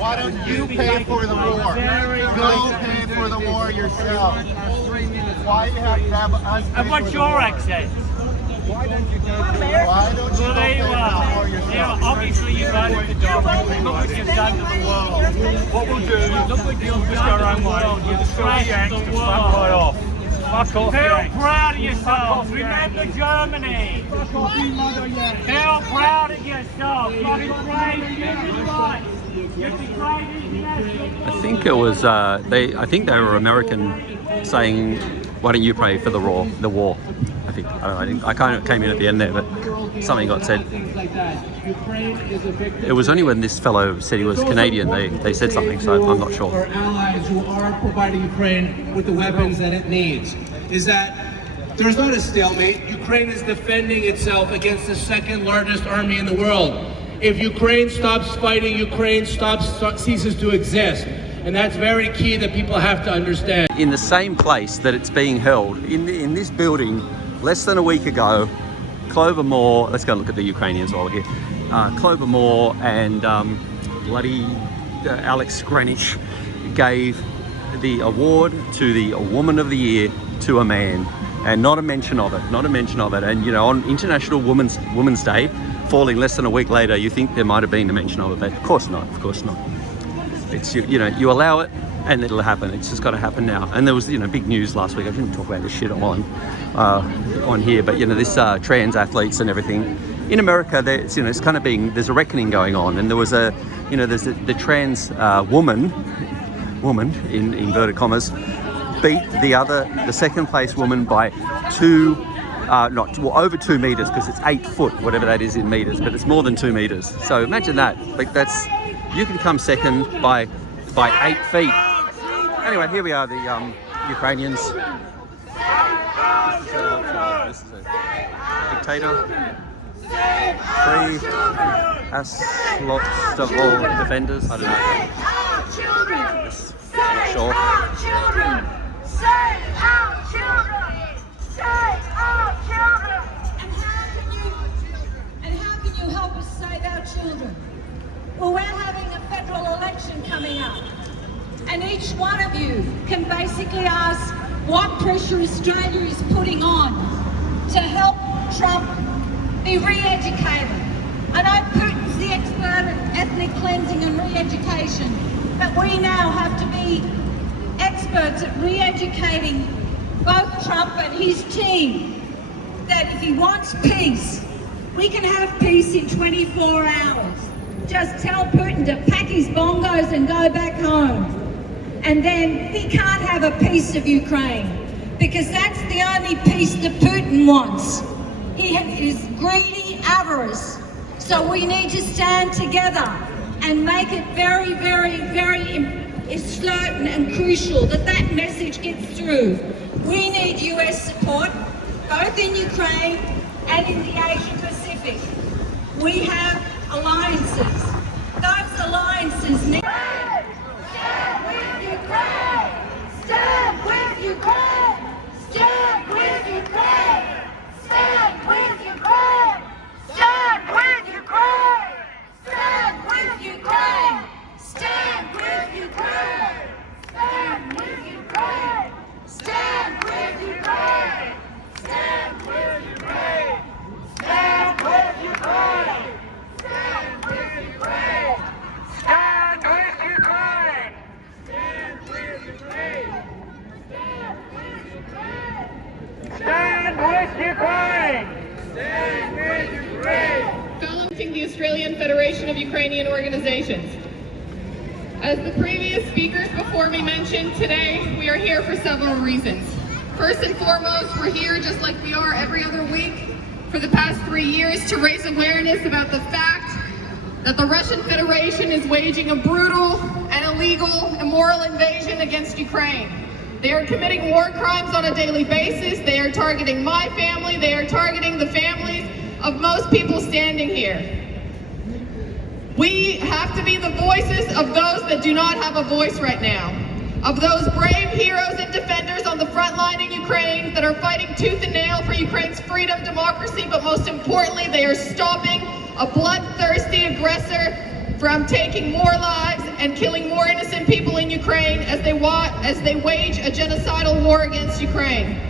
Why don't you pay for the war? Go pay for the war yourself. Why do you have to have us pay? And what's your accent? Why don't you go pay for the war yourself? Obviously you voted for Donald. Look what you've done to the world. What we'll do, look what you've done to the world. You've trashed the world. Right off. Fuck off, feel proud of yourself. Remember Germany. Feel proud of yourself. I think it was I think they were American saying, "Why don't you pray for the war?" I think I kind of came in at the end there, but something got said. It was only when this fellow said he was Canadian they said something, so I'm not sure. Our allies who are providing Ukraine with the weapons that it needs is that there's not a stalemate. Ukraine is defending itself against the second largest army in the world. If Ukraine stops fighting, Ukraine ceases to exist. And that's very key that people have to understand. In the same place that it's being held, in this building, less than a week ago, Clover Moore, let's go look at the Ukrainians while we're here. Clover Moore and bloody Alex Greenwich gave the award to the Woman of the Year to a man, and not a mention of it, And you know, on International Women's Day, falling less than a week later, you think there might have been a mention of it, but of course not. It's, you know, you allow it and it'll happen. It's just got to happen now. And there was, you know, big news last week. I didn't talk about this shit on here, but you know, this trans athletes and everything in America, there's, you know, it's kind of there's a reckoning going on. And there was there's the trans woman in inverted commas beat the second place woman by over 2 meters, because it's 8 foot, whatever that is in meters, but it's more than 2 meters. So imagine that. Like, you can come second by 8 feet. Anyway, here we are, the Ukrainians. This is a dictator. Free Aslovstavo defenders. I don't know. I'm not sure. Save our children! Save our children! And how can you help us save our children? Well, we're having a federal election coming up, and each one of you can basically ask what pressure Australia is putting on to help Trump be re-educated. I know Putin's the expert at ethnic cleansing and re-education, but we now have to be experts at re-educating both Trump and his team, that if he wants peace, we can have peace in 24 hours. Just tell Putin to pack his bongos and go back home. And then he can't have a piece of Ukraine, because that's the only peace that Putin wants. He is greedy avarice. So we need to stand together and make it very, very, very certain and crucial that that message gets through. We need US support, both in Ukraine and in the Asia Pacific. We have alliances. Those alliances need... Stand with Ukraine! Stand with Ukraine! Stand with Ukraine! Stand with Ukraine! Stand with Ukraine! Stand with Ukraine! Stand with Ukraine! Stand with Ukraine! Stand with Ukraine! Stand with Ukraine! Stand with Ukraine! Stand with Ukraine! Stand with Ukraine! Stand with Ukraine! Stand with Ukraine! Stand with Ukraine! Balancing the Australian Federation of Ukrainian Organizations. As the previous speakers before me mentioned, today we are here for several reasons. First and foremost, we're here just like we are every other week for the past 3 years to raise awareness about the fact that the Russian Federation is waging a brutal and illegal, immoral invasion against Ukraine. They are committing war crimes on a daily basis. They are targeting my family. They are targeting the families of most people standing here. We have to be the voices of those that do not have a voice right now, of those brave heroes and defenders on the front line in Ukraine that are fighting tooth and nail for Ukraine's freedom, democracy, but most importantly, they are stopping a bloodthirsty aggressor from taking more lives and killing more innocent people in Ukraine as they wage a genocidal war against Ukraine.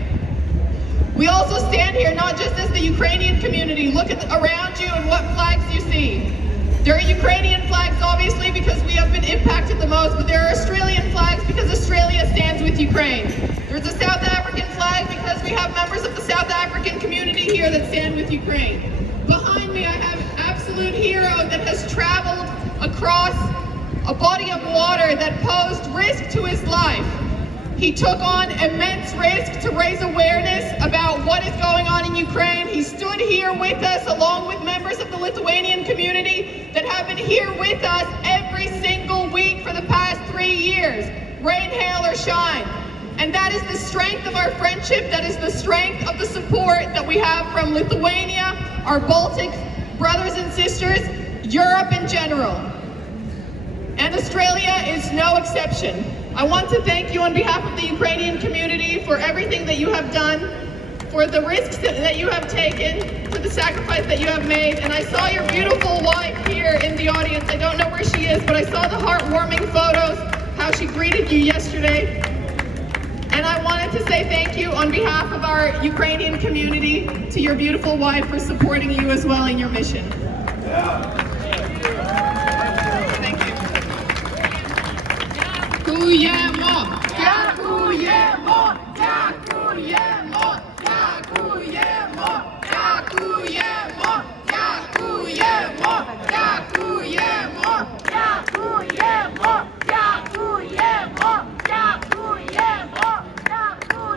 We also stand here not just as the Ukrainian community. Look around you and what flags you see. There are Ukrainian flags, obviously, because we have been impacted the most, but there are Australian flags because Australia stands with Ukraine. There's a South African flag because we have members of the South African community here that stand with Ukraine. Behind me, I have an absolute hero that has traveled across a body of water that posed risk to his life. He took on immense risk to raise awareness about what is going on in Ukraine. He stood here with us along with members of the Lithuanian community that have been here with us every single week for the past 3 years, rain, hail, or shine. And that is the strength of our friendship, that is the strength of the support that we have from Lithuania, our Baltic brothers and sisters, Europe in general. And Australia is no exception. I want to thank you on behalf of the Ukrainian community for everything that you have done, for the risks that you have taken, for the sacrifice that you have made. And I saw your beautiful wife here in the audience. I don't know where she is, but I saw the heartwarming photos, how she greeted you yesterday. And I wanted to say thank you on behalf of our Ukrainian community to your beautiful wife for supporting you as well in your mission. Thank you. Дякуємо! Дякуємо! Дякуємо! Дякуємо! Дякуємо! Дякуємо! Дякуємо!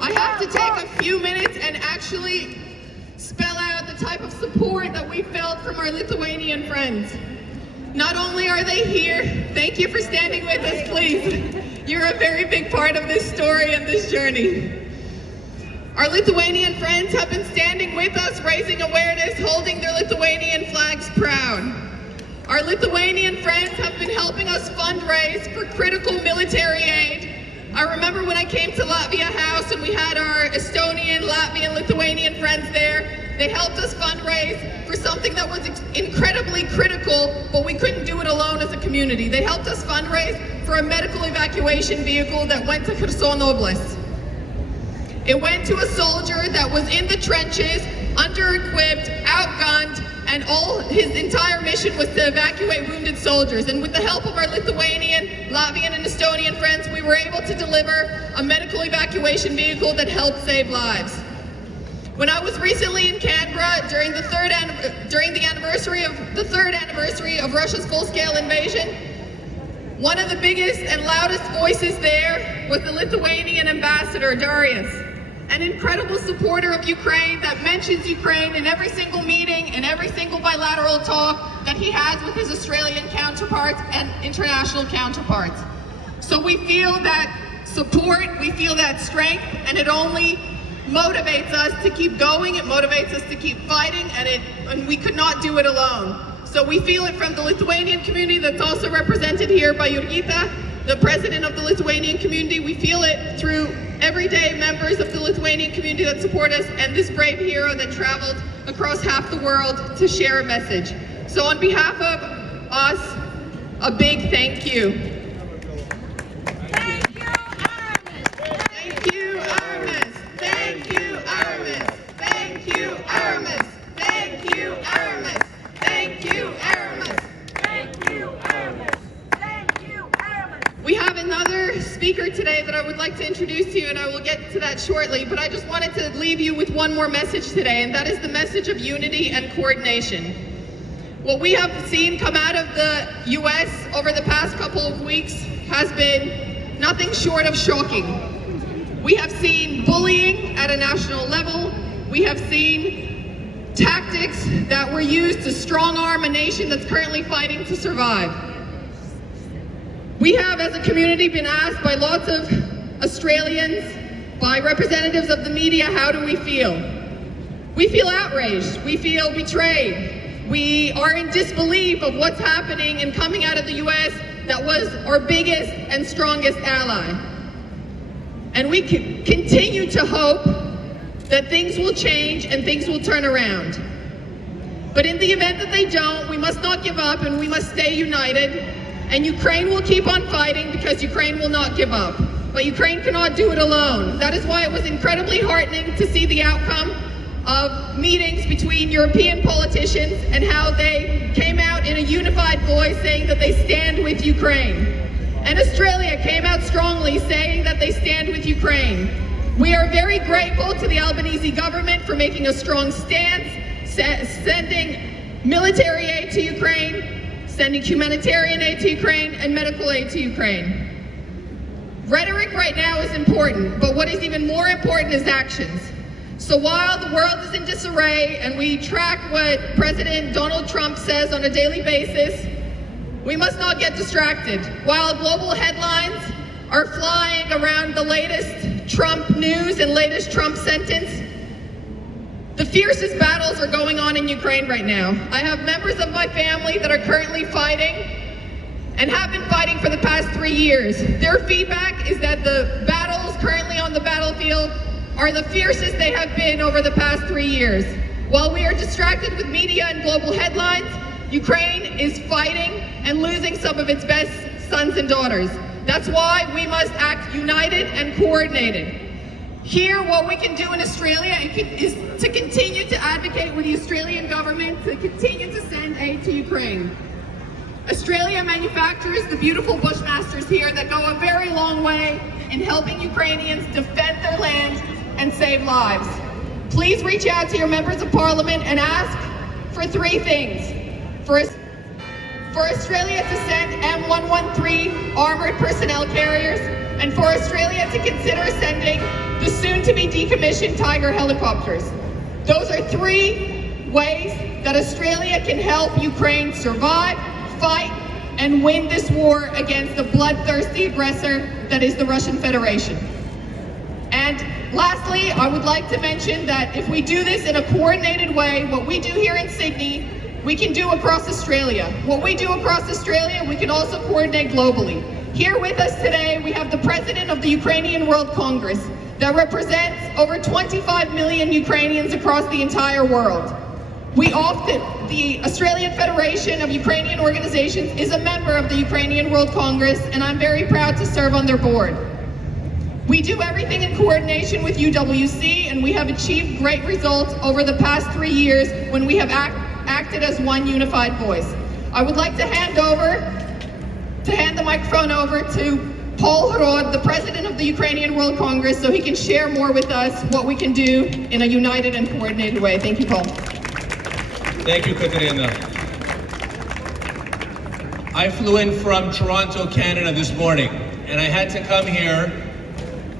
I have to take a few minutes and actually spell out the type of support that we felt from our Lithuanian friends. Not only are they here, thank you for standing with us, please. You're a very big part of this story and this journey. Our Lithuanian friends have been standing with us, raising awareness, holding their Lithuanian flags proud. Our Lithuanian friends have been helping us fundraise for critical military aid. I remember when I came to Latvia House and we had our Estonian, Latvian, Lithuanian friends there. They helped us fundraise for something that was incredibly critical, but we couldn't do it alone as a community. They helped us fundraise for a medical evacuation vehicle that went to Kherson Oblast. It went to a soldier that was in the trenches, under-equipped, outgunned, and his entire mission was to evacuate wounded soldiers. And with the help of our Lithuanian, Latvian, and Estonian friends, we were able to deliver a medical evacuation vehicle that helped save lives. When I was recently in Canberra during the third anniversary of Russia's full-scale invasion, one of the biggest and loudest voices there was the Lithuanian ambassador, Darius, an incredible supporter of Ukraine that mentions Ukraine in every single meeting and every single bilateral talk that he has with his Australian counterparts and international counterparts. So we feel that support, we feel that strength, and it only motivates us to keep going, it motivates us to keep fighting, and we could not do it alone. So we feel it from the Lithuanian community that's also represented here by Jurgita, the president of the Lithuanian community. We feel it through everyday members of the Lithuanian community that support us, and this brave hero that traveled across half the world to share a message. So on behalf of us, a big thank you. Thank you, Aurimas. Thank you, Aurimas. Thank you, Aurimas. Thank you, Aurimas. Thank you, Aurimas. Thank you, Aurimas. Thank you, Aurimas. Thank you, Aurimas. We have another speaker today that I would like to introduce to you, and I will get to that shortly, but I just wanted to leave you with one more message today, and that is the message of unity and coordination. What we have seen come out of the US over the past couple of weeks has been nothing short of shocking. We have seen bullying at a national level. We have seen tactics that were used to strong-arm a nation that's currently fighting to survive. We have, as a community, been asked by lots of Australians, by representatives of the media, how do we feel? We feel outraged. We feel betrayed. We are in disbelief of what's happening and coming out of the US that was our biggest and strongest ally. And we continue to hope that things will change and things will turn around. But in the event that they don't, we must not give up and we must stay united. And Ukraine will keep on fighting because Ukraine will not give up. But Ukraine cannot do it alone. That is why it was incredibly heartening to see the outcome of meetings between European politicians and how they came out in a unified voice saying that they stand with Ukraine. And Australia came out strongly saying that they stand with Ukraine. We are very grateful to the Albanese government for making a strong stance, sending military aid to Ukraine, sending humanitarian aid to Ukraine, and medical aid to Ukraine. Rhetoric right now is important, but what is even more important is actions. So while the world is in disarray and we track what President Donald Trump says on a daily basis, we must not get distracted. While global headlines are flying around the latest Trump news and latest Trump sentence, the fiercest battles are going on in Ukraine right now. I have members of my family that are currently fighting and have been fighting for the past 3 years. Their feedback is that the battles currently on the battlefield are the fiercest they have been over the past 3 years. While we are distracted with media and global headlines, Ukraine is fighting and losing some of its best sons and daughters. That's why we must act united and coordinated. Here, what we can do in Australia is to continue to advocate with the Australian government to continue to send aid to Ukraine. Australia manufactures the beautiful bushmasters here that go a very long way in helping Ukrainians defend their land and save lives. Please reach out to your members of parliament and ask for 3 things. For Australia to send M113 armored personnel carriers, and for Australia to consider sending the soon-to-be decommissioned Tiger helicopters. Those are 3 ways that Australia can help Ukraine survive, fight, and win this war against the bloodthirsty aggressor that is the Russian Federation. And lastly, I would like to mention that if we do this in a coordinated way, what we do here in Sydney, we can do across Australia. What we do across Australia, we can also coordinate globally. Here with us today, we have the president of the Ukrainian World Congress that represents over 25 million Ukrainians across the entire world. The Australian Federation of Ukrainian Organizations is a member of the Ukrainian World Congress, and I'm very proud to serve on their board. We do everything in coordination with UWC, and we have achieved great results over the past 3 years when we have acted as one unified voice. I would like to hand the microphone over to Paul Grod, the president of the Ukrainian World Congress, so he can share more with us what we can do in a united and coordinated way. Thank you, Paul. Thank you, Kateryna. I flew in from Toronto, Canada this morning, and I had to come here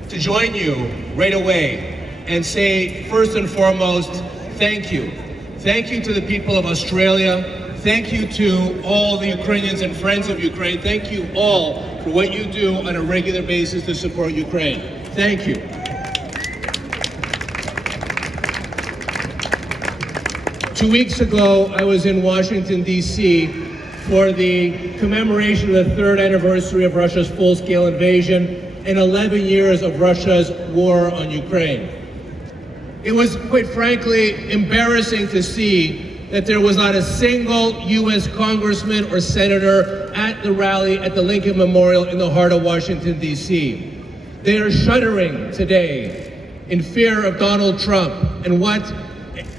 to join you right away and say, first and foremost, thank you. Thank you to the people of Australia. Thank you to all the Ukrainians and friends of Ukraine. Thank you all for what you do on a regular basis to support Ukraine. Thank you. Two weeks ago, I was in Washington, D.C. for the commemoration of the 3rd anniversary of Russia's full-scale invasion and 11 years of Russia's war on Ukraine. It was, quite frankly, embarrassing to see that there was not a single U.S. congressman or senator at the rally at the Lincoln Memorial in the heart of Washington, D.C. They are shuddering today in fear of Donald Trump and what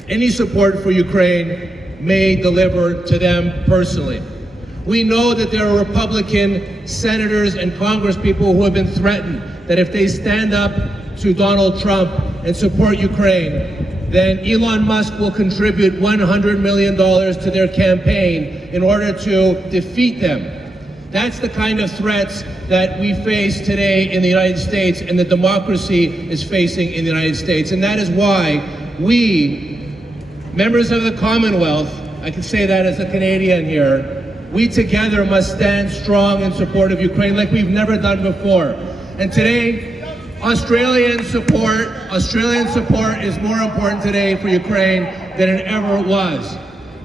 any support for Ukraine may deliver to them personally. We know that there are Republican senators and congresspeople who have been threatened that if they stand up to Donald Trump and support Ukraine, then Elon Musk will contribute $100 million to their campaign in order to defeat them. That's the kind of threats that we face today in the United States and the democracy is facing in the United States. And that is why we, members of the Commonwealth, I can say that as a Canadian here, we together must stand strong in support of Ukraine like we've never done before. And today, Australian support is more important today for Ukraine than it ever was.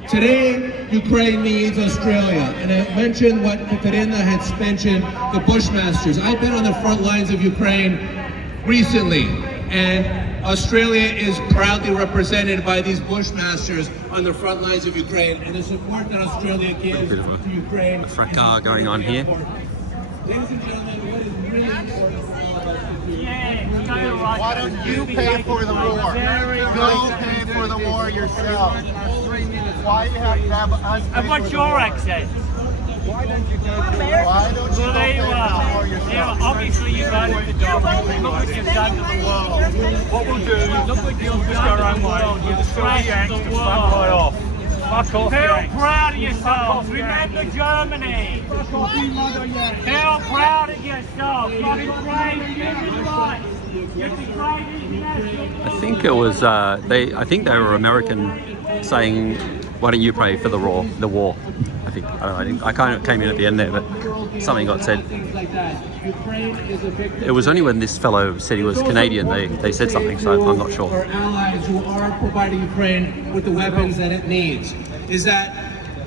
Today, Ukraine needs Australia. And I mentioned what Kateryna had mentioned, the Bushmasters. I've been on the front lines of Ukraine recently. And Australia is proudly represented by these bushmasters on the front lines of Ukraine, and the support that Australia gives to Ukraine. Fracas going on here. Ladies and gentlemen, what is really important for all of us is Why don't you pay for the war? Go pay for the war yourself. Why do you have to have us pay And what's for the your war? accent? Why don't you go Well, pay there you for the war are. yourself? Obviously you voted for Donald. Look what you've done to the world. What we'll do, look what you've just go our own way. You'll destroy the Yanks to fuck right off. Fuck off, Feel Yanks. proud of yourself. Yanks. Remember Germany. Feel proud of yourself. You're the great human rights. You're the great international. I think it was I think they were American saying, "Why don't you pray for the war?" I think I kind of came in at the end there, but something got said. It was only when this fellow said he was Canadian they said something, so I'm not sure. Our allies who are providing Ukraine with the weapons that it needs is that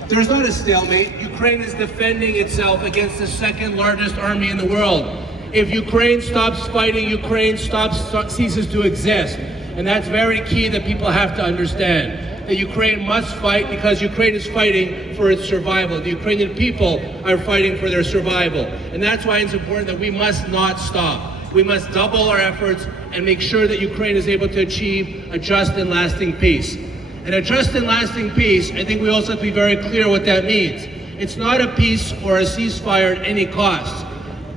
there's not a stalemate. Ukraine is defending itself against the second largest army in the world. If Ukraine stops fighting, Ukraine ceases to exist. And that's very key that people have to understand. That Ukraine must fight because Ukraine is fighting for its survival. The Ukrainian people are fighting for their survival. And that's why it's important that we must not stop. We must double our efforts and make sure that Ukraine is able to achieve a just and lasting peace. And a just and lasting peace, I think we also have to be very clear what that means. It's not a peace or a ceasefire at any cost.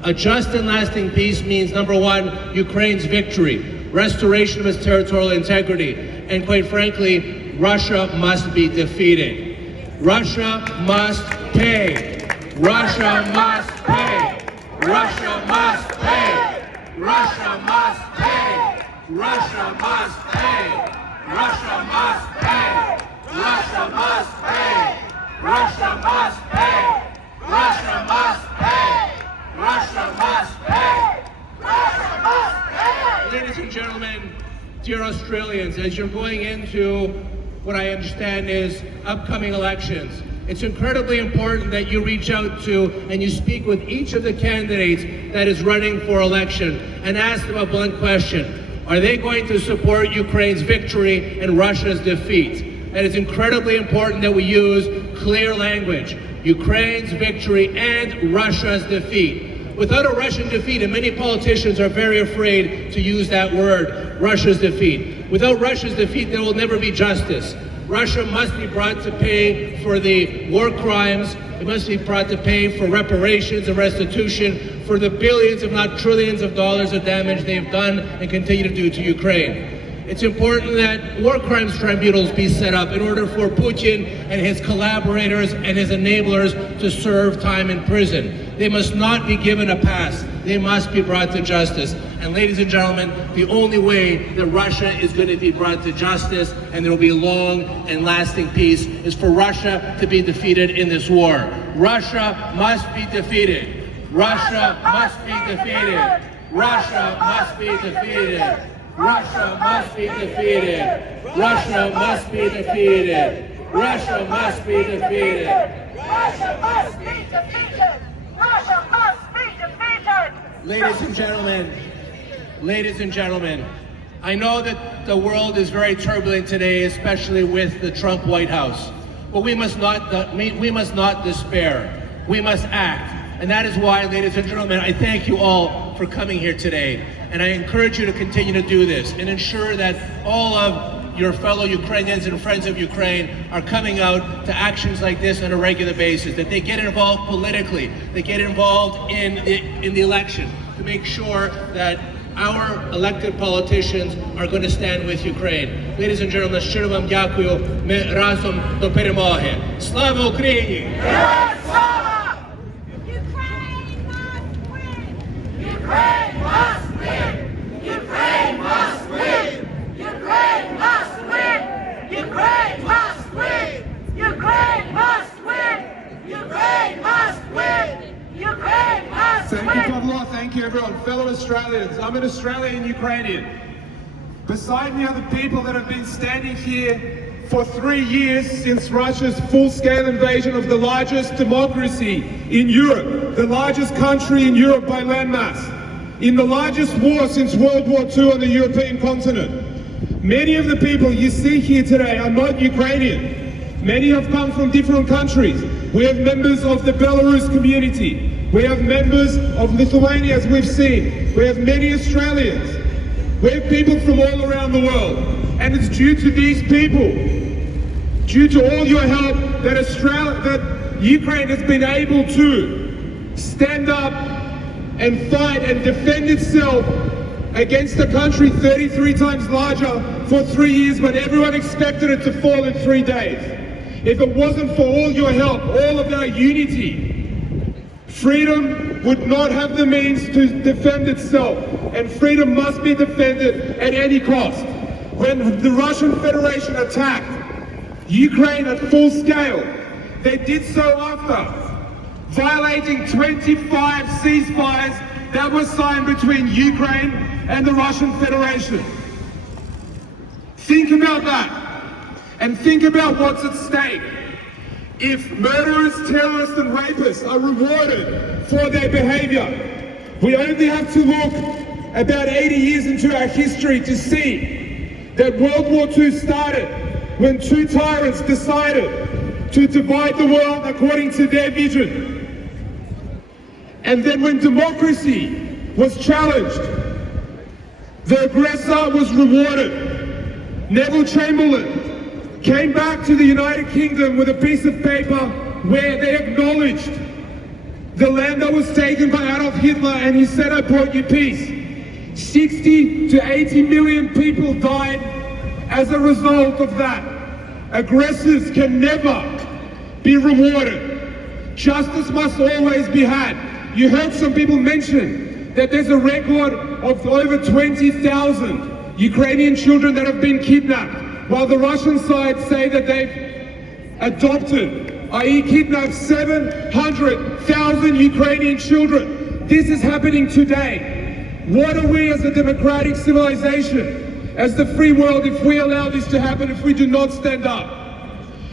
A just and lasting peace means, number one, Ukraine's victory, restoration of its territorial integrity, and quite frankly, Russia must be defeated. Russia must pay. Russia must pay. Russia must pay. Russia must pay. Russia must pay. Russia must pay. Russia must pay. Russia must pay. Russia must pay. Russia must pay. Russia must pay. Ladies and gentlemen, dear Australians, as you're going into what I understand is upcoming elections, it's incredibly important that you reach out to and you speak with each of the candidates that is running for election and ask them a blunt question. Are they going to support Ukraine's victory and Russia's defeat? And it's incredibly important that we use clear language. Ukraine's victory and Russia's defeat. Without a Russian defeat, and many politicians are very afraid to use that word, Russia's defeat. Without Russia's defeat, there will never be justice. Russia must be brought to pay for the war crimes. It must be brought to pay for reparations and restitution for the billions, if not trillions of dollars of damage they've done and continue to do to Ukraine. It's important that war crimes tribunals be set up in order for Putin and his collaborators and his enablers to serve time in prison. They must not be given a pass. They must be brought to justice. And ladies and gentlemen, the only way that Russia is going to be brought to justice and there will be long and lasting peace is for Russia to be defeated in this war. Russia must be defeated. Russia must be defeated. Russia must be defeated. Russia must be defeated. Russia must be defeated. Russia must be defeated. Russia must be defeated! Russia must be defeated! Ladies and gentlemen, I know that the world is very turbulent today, especially with the Trump White House. But we must not despair. We must act. And that is why, ladies and gentlemen, I thank you all for coming here today. And I encourage you to continue to do this and ensure that all of your fellow Ukrainians and friends of Ukraine are coming out to actions like this on a regular basis, that they get involved politically, they get involved in the election to make sure that our elected politicians are going to stand with Ukraine. Ladies and gentlemen, щиро вам дякую. Ми разом до перемоги. Слава Україні! Ukraine must win! Ukraine must win! Ukraine must win! Ukraine must win! Ukraine must win! Ukraine must win! Ukraine must win! Thank you, Pavlo. Thank you, everyone. Fellow Australians, I'm an Australian Ukrainian. Beside me are the people that have been standing here for 3 years since Russia's full-scale invasion of the largest democracy in Europe, the largest country in Europe by landmass. in the largest war since World War II on the European continent. Many of the people you see here today are not Ukrainian. Many have come from different countries. We have members of the Belarus community. We have members of Lithuania, as we've seen. We have many Australians. We have people from all around the world. And it's due to these people, due to all your help, that Ukraine has been able to stand up and fight and defend itself against a country 33 times larger for 3 years, when everyone expected it to fall in 3 days. If it wasn't for all your help, all of our unity, freedom would not have the means to defend itself, and freedom must be defended at any cost. When the Russian Federation attacked Ukraine at full scale, they did so after violating 25 ceasefires that were signed between Ukraine and the Russian Federation. Think about that. And think about what's at stake. If murderers, terrorists and rapists are rewarded for their behavior, we only have to look about 80 years into our history to see that World War II started when two tyrants decided to divide the world according to their vision. And then when democracy was challenged, the aggressor was rewarded. Neville Chamberlain came back to the United Kingdom with a piece of paper where they acknowledged the land that was taken by Adolf Hitler, and he said, "I brought you peace." 60 to 80 million people died as a result of that. Aggressors can never be rewarded. Justice must always be had. You heard some people mention that there's a record of over 20,000 Ukrainian children that have been kidnapped, while the Russian side say that they've adopted, i.e. kidnapped 700,000 Ukrainian children. This is happening today. What are we as a democratic civilization, as the free world, if we allow this to happen, if we do not stand up?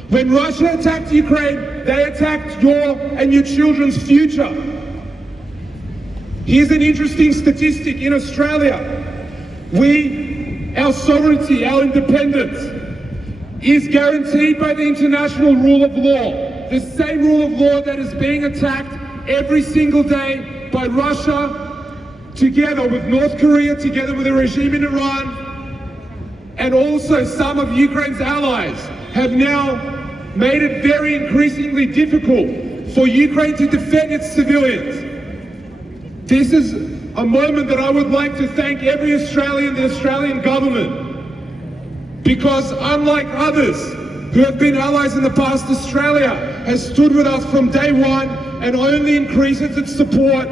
When Russia attacked Ukraine, they attacked your and your children's future. Here's an interesting statistic. In Australia, our sovereignty, our independence is guaranteed by the international rule of law. The same rule of law that is being attacked every single day by Russia, together with North Korea, together with the regime in Iran, and also some of Ukraine's allies have now made it very increasingly difficult for Ukraine to defend its civilians. This is a moment that I would like to thank every Australian, the Australian government, because unlike others who have been allies in the past, Australia has stood with us from day one and only increases its support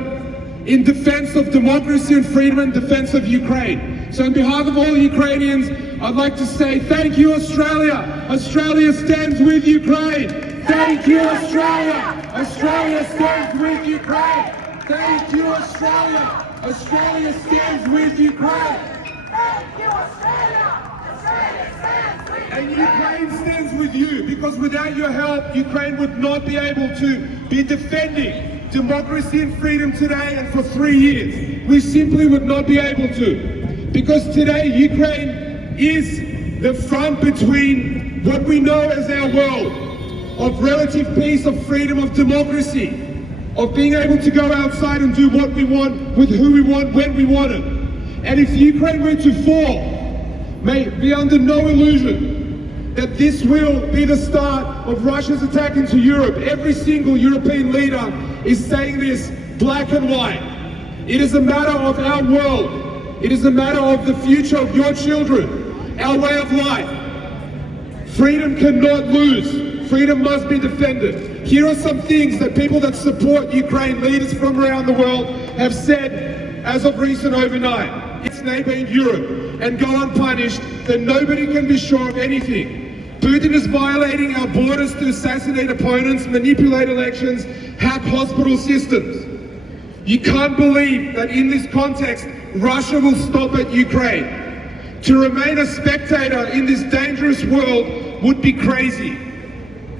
in defense of democracy and freedom and defense of Ukraine. So on behalf of all Ukrainians, I'd like to say thank you, Australia. Australia stands with Ukraine. Thank you, Australia. Australia stands with Ukraine. Thank you, Australia. Australia stands with Ukraine. Thank you, Australia. Australia stands with Ukraine. And Ukraine stands with you, because without your help, Ukraine would not be able to be defending democracy and freedom today and for 3 years. We simply would not be able to. Because today, Ukraine is the front between what we know as our world of relative peace, of freedom, of democracy, of being able to go outside and do what we want, with who we want, when we want it. And if Ukraine were to fall, may be under no illusion that this will be the start of Russia's attack into Europe. Every single European leader is saying this black and white. It is a matter of our world. It is a matter of the future of your children, our way of life. Freedom cannot lose. Freedom must be defended. Here are some things that people that support Ukraine, leaders from around the world, have said as of recent overnight. Its neighbor in Europe, and go unpunished, that nobody can be sure of anything. Putin is violating our borders to assassinate opponents, manipulate elections, hack hospital systems. You can't believe that in this context, Russia will stop at Ukraine. To remain a spectator in this dangerous world would be crazy.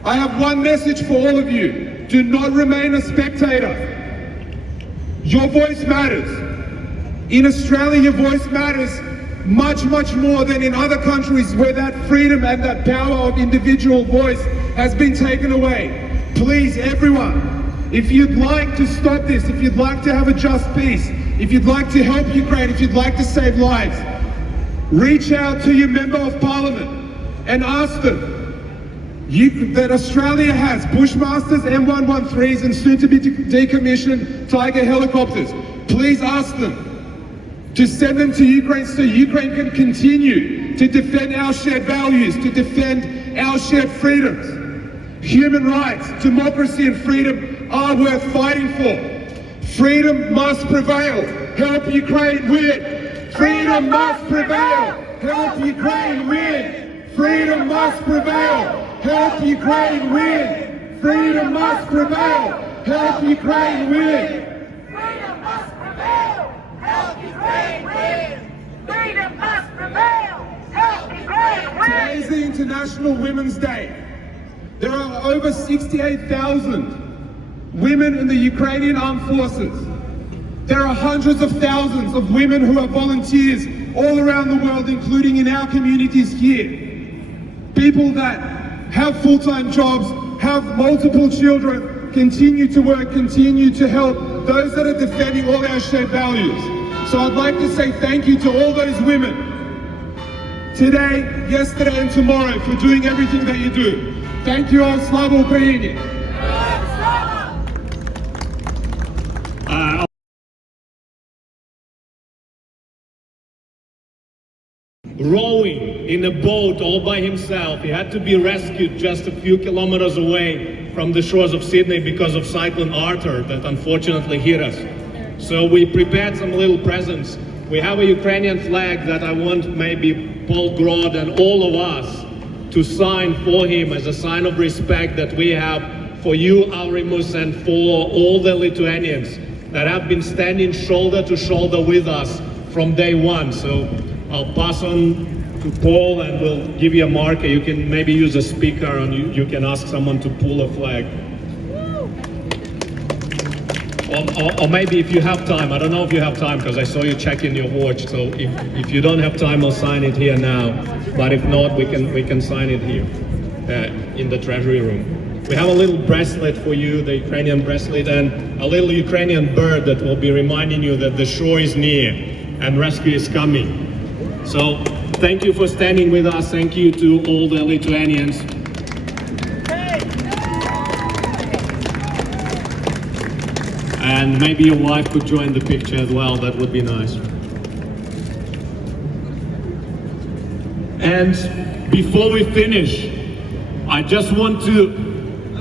I have one message for all of you. Do not remain a spectator. Your voice matters. In Australia, your voice matters much, much more than in other countries where that freedom and that power of individual voice has been taken away. Please, everyone, if you'd like to stop this, if you'd like to have a just peace, if you'd like to help Ukraine, if you'd like to save lives, reach out to your Member of Parliament and ask them that Australia has Bushmasters, M113s and soon to be decommissioned Tiger helicopters. Please ask them to send them to Ukraine so Ukraine can continue to defend our shared values, to defend our shared freedoms. Human rights, democracy and freedom are worth fighting for. Freedom must prevail. Help Ukraine win. Freedom must prevail. Help Ukraine win. Freedom must prevail. Help Ukraine win. Freedom must prevail. Help Ukraine win. Freedom must prevail. Help Ukraine win. Freedom must prevail. Help Ukraine win. Today is the International Women's Day. There are over 68,000 women in the Ukrainian armed forces. There are hundreds of thousands of women who are volunteers all around the world, including in our communities here. People that have full-time jobs, have multiple children, continue to work, continue to help those that are defending all our shared values. So I'd like to say thank you to all those women today, yesterday and tomorrow for doing everything that you do. Thank you all. Slava Ukraini! Rowing in a boat all by himself. He had to be rescued just a few kilometers away from the shores of Sydney because of Cyclone Alfred that unfortunately hit us. So we prepared some little presents. We have a Ukrainian flag that I want maybe Paul Grod and all of us to sign for him as a sign of respect that we have for you, Aurimas, and for all the Lithuanians that have been standing shoulder to shoulder with us from day one. So I'll pass on to Paul and we'll give you a marker. You can maybe use a speaker and you can ask someone to pull a flag. Or maybe if you have time, I don't know if you have time because I saw you checking your watch. So if you don't have time, I'll sign it here now. But if not, we can sign it here in the treasury room. We have a little bracelet for you, the Ukrainian bracelet, and a little Ukrainian bird that will be reminding you that the shore is near and rescue is coming. So thank you for standing with us. Thank you to all the Lithuanians. And maybe your wife could join the picture as well. That would be nice. And before we finish, I just want to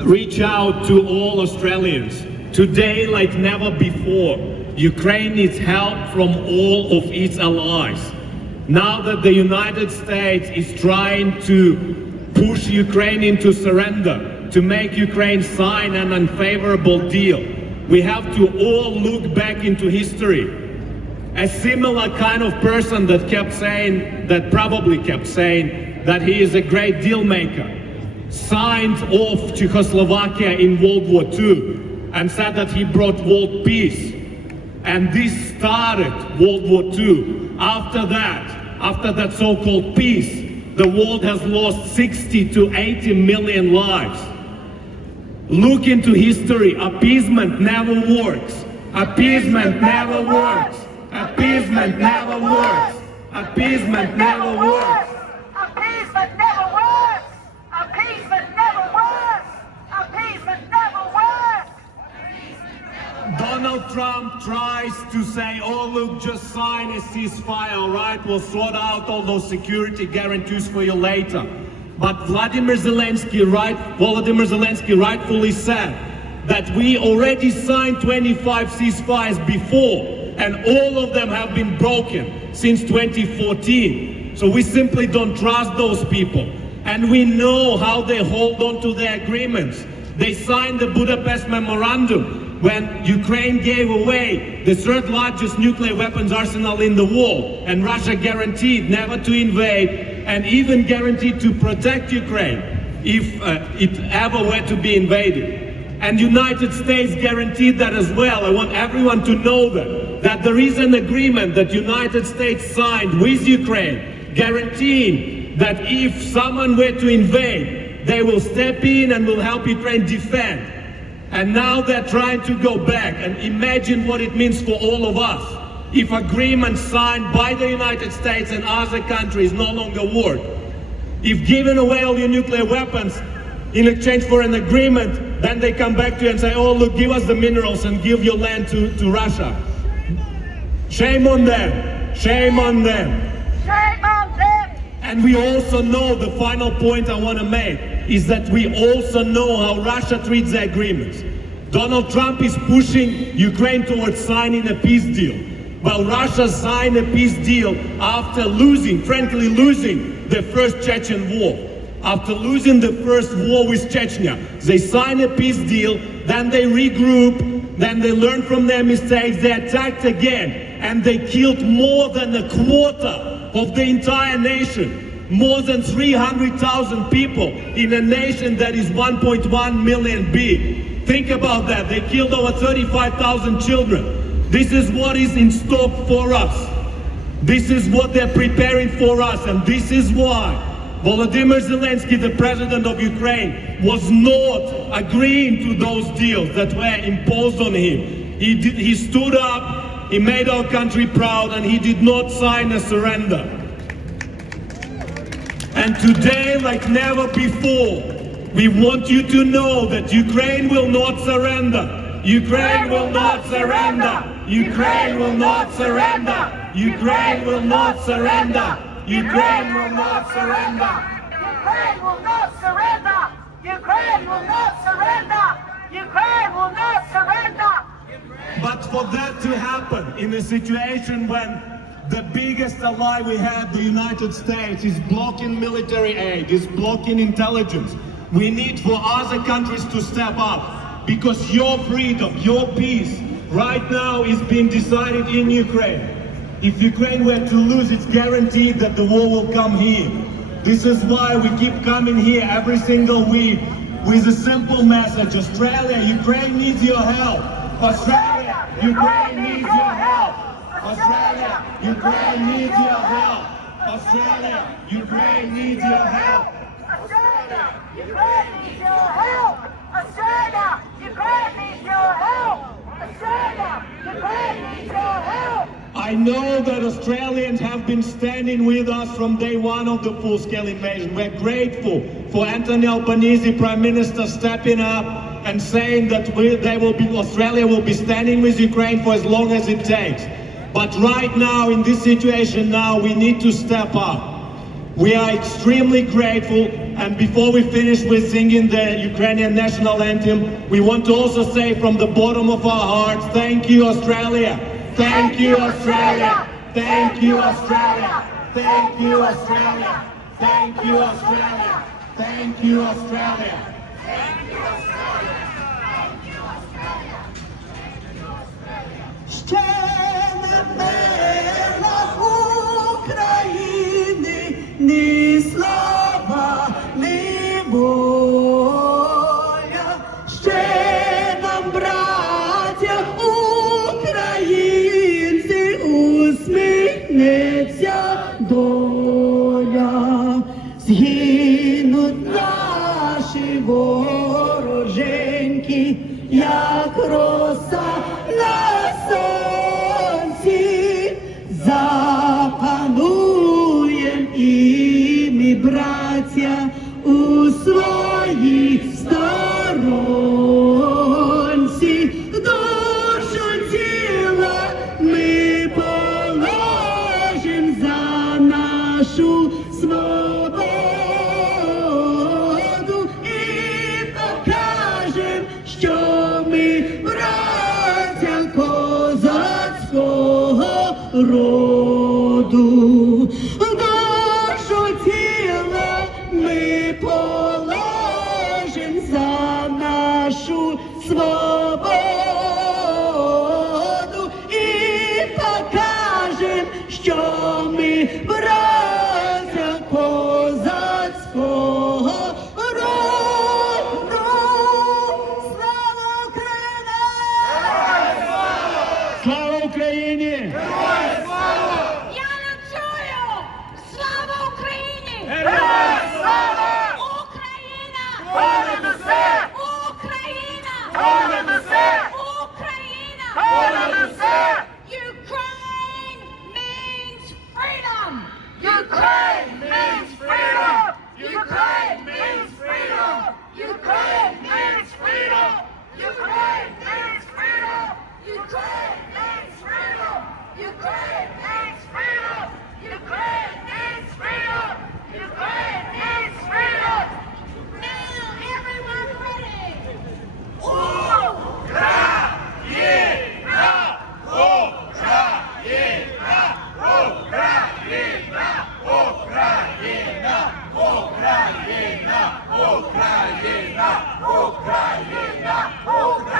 reach out to all Australians. Today, like never before, Ukraine needs help from all of its allies. Now that the United States is trying to push Ukraine into surrender, to make Ukraine sign an unfavorable deal, we have to all look back into history. A similar kind of person that probably kept saying that he is a great deal maker, signed off Czechoslovakia in World War II and said that he brought world peace. And this started World War II. After that so-called peace, the world has lost 60 to 80 million lives. Look into history. Appeasement never works. Appeasement never works. Appeasement never works. Appeasement never works. Appeasement never works. Appeasement never works. Appeasement never works. Donald Trump tries to say, oh look, just sign a ceasefire, all right? We'll sort out all those security guarantees for you later. But Volodymyr Zelensky rightfully said that we already signed 25 ceasefires before, and all of them have been broken since 2014. So we simply don't trust those people. And we know how they hold on to their agreements. They signed the Budapest Memorandum when Ukraine gave away the third largest nuclear weapons arsenal in the world, and Russia guaranteed never to invade and even guaranteed to protect Ukraine if it ever were to be invaded. And United States guaranteed that as well. I want everyone to know that. that there is an agreement that United States signed with Ukraine, guaranteeing that if someone were to invade, they will step in and will help Ukraine defend. And now they're trying to go back, and imagine what it means for all of us if agreements signed by the United States and other countries no longer work. If giving away all your nuclear weapons in exchange for an agreement, then they come back to you and say, oh look, give us the minerals and give your land to Russia. Shame on them, shame on them. Shame on them! And we also know, the final point I want to make, is that we also know how Russia treats the agreements. Donald Trump is pushing Ukraine towards signing a peace deal. Well, Russia signed a peace deal after losing, frankly losing, the first Chechen war. After losing the first war with Chechnya, they signed a peace deal, then they regroup, then they learn from their mistakes, they attacked again, and they killed more than a quarter of the entire nation. More than 300,000 people in a nation that is 1.1 million big. Think about that, they killed over 35,000 children. This is what is in stock for us. This is what they're preparing for us, and this is why Volodymyr Zelensky, the president of Ukraine, was not agreeing to those deals that were imposed on him. He stood up, he made our country proud, and he did not sign a surrender. And today, like never before, we want you to know that Ukraine will not surrender. Ukraine will not surrender. Ukraine will not surrender. Ukraine will not surrender. Ukraine will not surrender. Ukraine will not surrender. Ukraine will not surrender. Ukraine will not surrender. But for that to happen in a situation when the biggest ally we have, the United States, is blocking military aid, is blocking intelligence, we need for other countries to step up, because your freedom, your peace, right now is being decided in Ukraine. If Ukraine were to lose, it's guaranteed that the war will come here. This is why we keep coming here every single week with a simple message: Australia, Ukraine needs your help. Australia, Ukraine needs your help. Australia, Ukraine needs your help. Australia, Ukraine needs your help. Australia, Ukraine needs your help. Australia, Ukraine needs your help. Australia, Ukraine needs your help. I know that Australians have been standing with us from day one of the full-scale invasion. We're grateful for Anthony Albanese, Prime Minister, stepping up and saying that Australia will be standing with Ukraine for as long as it takes. But right now, in this situation now, we need to step up. We are extremely grateful, and before we finish with singing the Ukrainian national anthem, we want to also say from the bottom of our hearts, thank you, Australia. Thank you, Australia. Thank you, Australia. Thank you, Australia. Thank you, Australia. Thank you, Australia. Thank you, Australia. Thank you, Australia. Ще не вмерла України ні слава, ні воля. Ще нам, браття українці, усміхнеться доля. Згинуть наші вороженьки, як роса на сонці. Запануєм і ми, браття, у своїй сторонці. Душу тіла ми положим за нашу свободу і покажем, що ми браття козацького роду. Душу тіла ми положим за нашу свободу і покажем, що ми браття козацького роду. Слава Україні! Слава Україні! Україна! Україна! Україна!